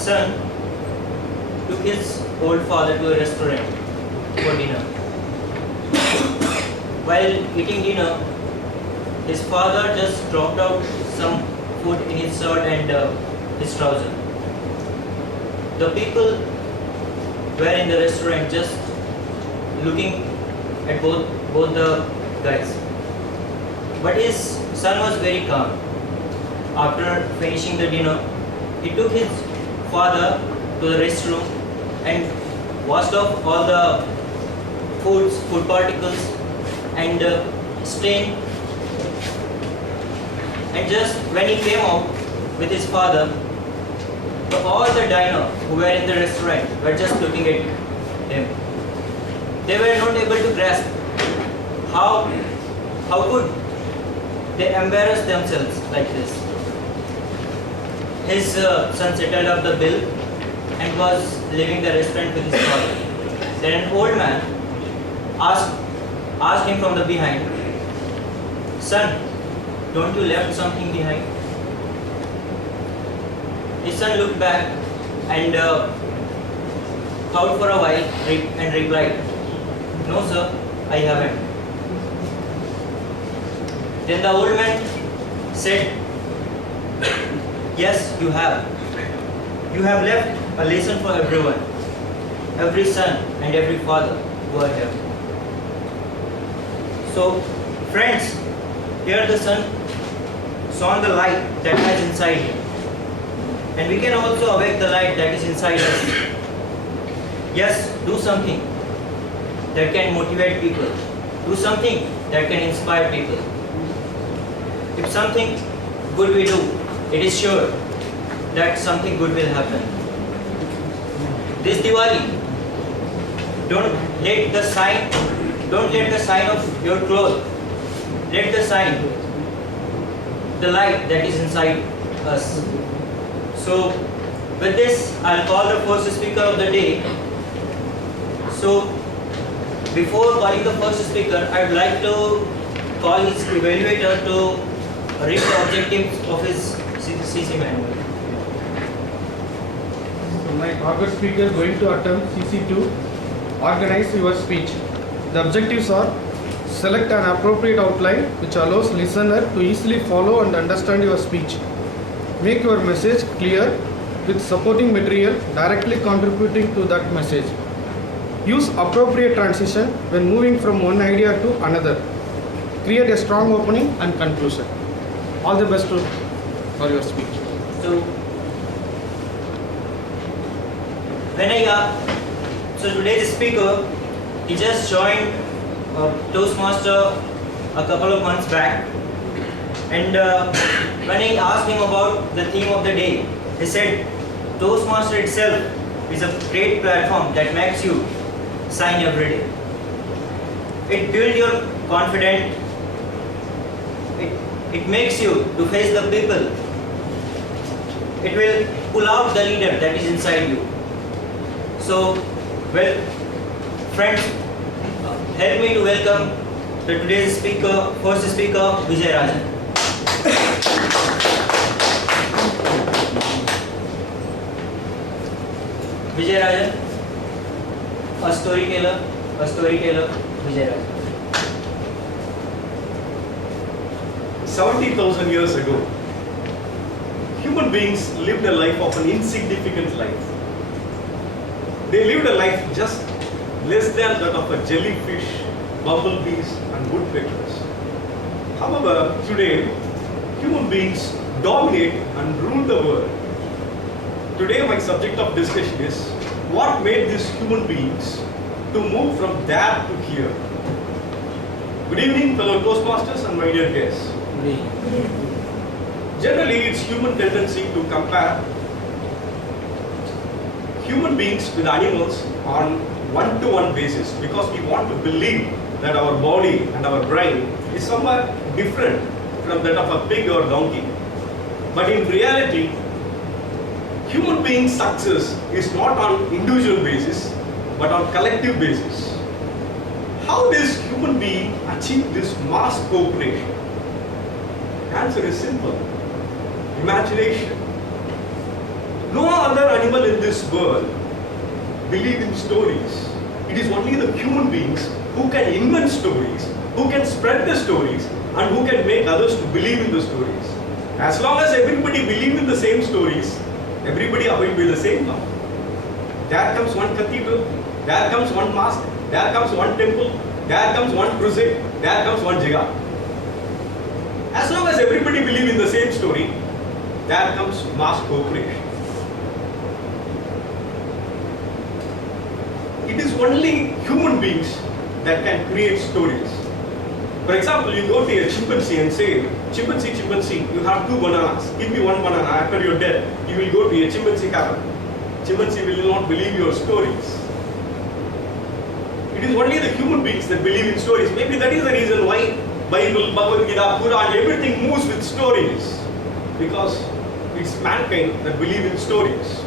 son took his old father to a restaurant for dinner. While eating dinner, his father just dropped out some food in his shirt and his trouser. The people were in the restaurant just looking at both the guys. But his son was very calm. After finishing the dinner, he took his father to the restroom and washed off all the food particles and stain. And just when he came out with his father, all the diners who were in the restaurant were just looking at him. They were not able to grasp how could they embarrass themselves like this. His son settled up the bill and was leaving the restaurant with his father. Then an old man asked him from the behind, "Son, don't you left something behind?" His son looked back and thought for a while and replied, "No sir, I haven't." Then the old man said, "Yes, you have. You have left a lesson for everyone, every son and every father who are here." So, friends, here the son saw the light that is inside him. And we can also awake the light that is inside us. Yes, do something that can motivate people. Do something that can inspire people. If something good we do, it is sure that something good will happen. This Diwali, don't let the sign of your cloth, let the sign, the light that is inside us. So, with this, I'll call the first speaker of the day. So, before calling the first speaker, I'd like to call his evaluator to read the objectives of his CC manual. So my target speaker going to attempt CC2, organize your speech. The objectives are: select an appropriate outline which allows listener to easily follow and understand your speech. Make your message clear with supporting material directly contributing to that message. Use appropriate transition when moving from one idea to another. Create a strong opening and conclusion. All the best for your speech. So today's speaker, he just joined Toastmaster a couple of months back, and when I asked him about the theme of the day, he said Toastmaster itself is a great platform that makes you shine every day. It builds your confidence. It makes you to face the people. It will pull out the leader that is inside you. So, well, friends, help me to welcome today's speaker, first speaker, Vijay Rajan. Vijay Rajan, a storyteller, Vijay Rajan. 70,000 years ago, human beings lived a life of an insignificant life. They lived a life just less than that of a jellyfish, bumblebees and woodpeckers. However, today, human beings dominate and rule the world. Today my subject of discussion is what made these human beings to move from there to here. Good evening, fellow Toastmasters and my dear guests. Generally, it's human tendency to compare human beings with animals on one-to-one basis because we want to believe that our body and our brain is somewhat different from that of a pig or donkey. But in reality, human being success is not on individual basis but on collective basis. How does human being achieve this mass cooperation? Answer is simple. Imagination. No other animal in this world believe in stories. It is only the human beings who can invent stories, who can spread the stories, and who can make others to believe in the stories. As long as everybody believe in the same stories, everybody will be the same now. There comes one cathedral, there comes one mosque, there comes one temple, there comes one crusade, there comes one jihad. As long as everybody believe in the same story, there comes mass cooperation. It is only human beings that can create stories. For example, you go to a chimpanzee and say, chimpanzee, you have 2 bananas. Give me 1 banana. After you're dead, you will go to a chimpanzee cabin. Chimpanzee will not believe your stories. It is only the human beings that believe in stories. Maybe that is the reason why Bible, Bhagavad Gita, Quran, everything moves with stories. Because it's mankind that believe in stories.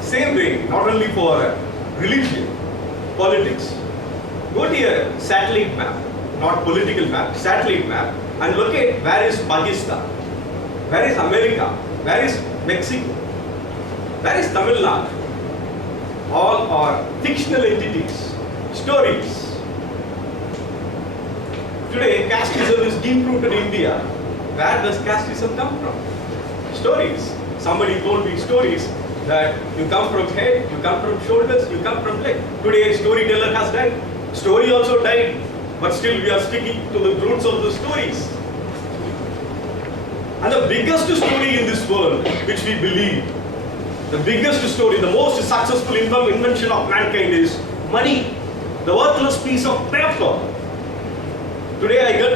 Same way, not only for religion, politics. Go to a satellite map, not political map, satellite map, and look at where is Pakistan, where is America, where is Mexico, where is Tamil Nadu. All are fictional entities, stories. Today, casteism is deep-rooted in India. Where does casteism come from? Stories. Somebody told me stories that you come from head, you come from shoulders, you come from leg. Today, a storyteller has died. Story also died, but still we are sticking to the roots of the stories. And the biggest story in this world, which we believe, the biggest story, the most successful invention of mankind is money, the worthless piece of paper. Today I got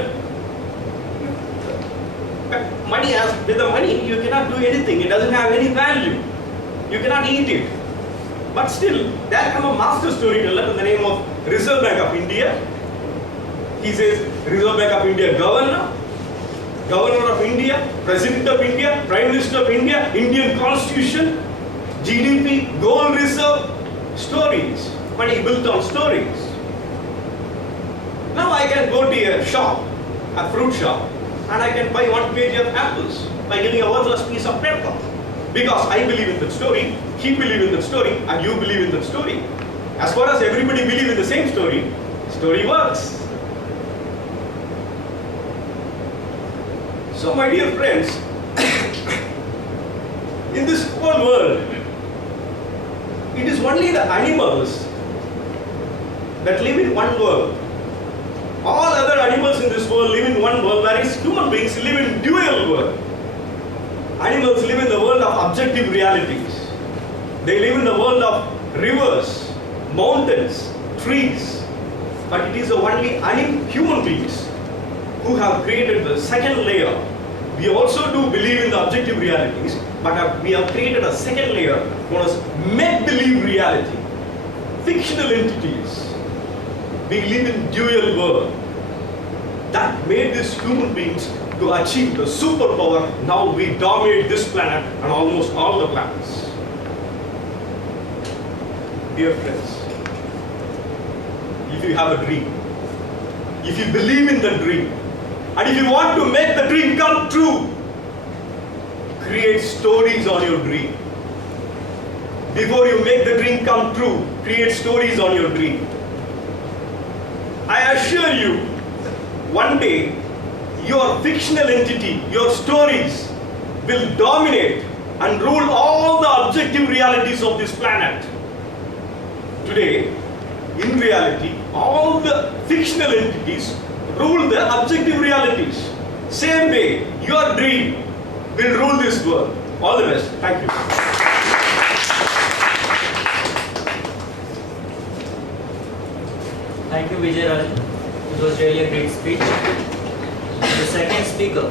money. With the money, you cannot do anything. It doesn't have any value. You cannot eat it. But still, there come a master storyteller in the name of Reserve Bank of India. He says, Reserve Bank of India Governor of India, President of India, Prime Minister of India, Indian Constitution, GDP, gold reserve, stories. Money built on stories. Now I can go to a shop, a fruit shop, and I can buy 1 kg of apples by giving a worthless piece of paper. Because I believe in that story, he believes in that story, and you believe in that story. As far as everybody believes in the same story, story works. So my dear friends, in this whole world, it is only the animals that live in one world. All other animals in this world live in one world, whereas human beings live in dual world. Animals live in the world of objective realities. They live in the world of rivers, mountains, trees. But it is only human beings who have created the second layer. We also do believe in the objective realities, but we have created a second layer known as make-believe reality, fictional entities. We live in dual world. That made these human beings to achieve the superpower. Now we dominate this planet and almost all the planets. Dear friends, if you have a dream, if you believe in the dream, and if you want to make the dream come true, create stories on your dream. Before you make the dream come true, create stories on your dream. I assure you, one day, your fictional entity, your stories will dominate and rule all the objective realities of this planet. Today, in reality, all the fictional entities rule the objective realities. Same way, your dream will rule this world. All the best. Thank you. Thank you, Vijay Rajan. It was really a great speech. The second speaker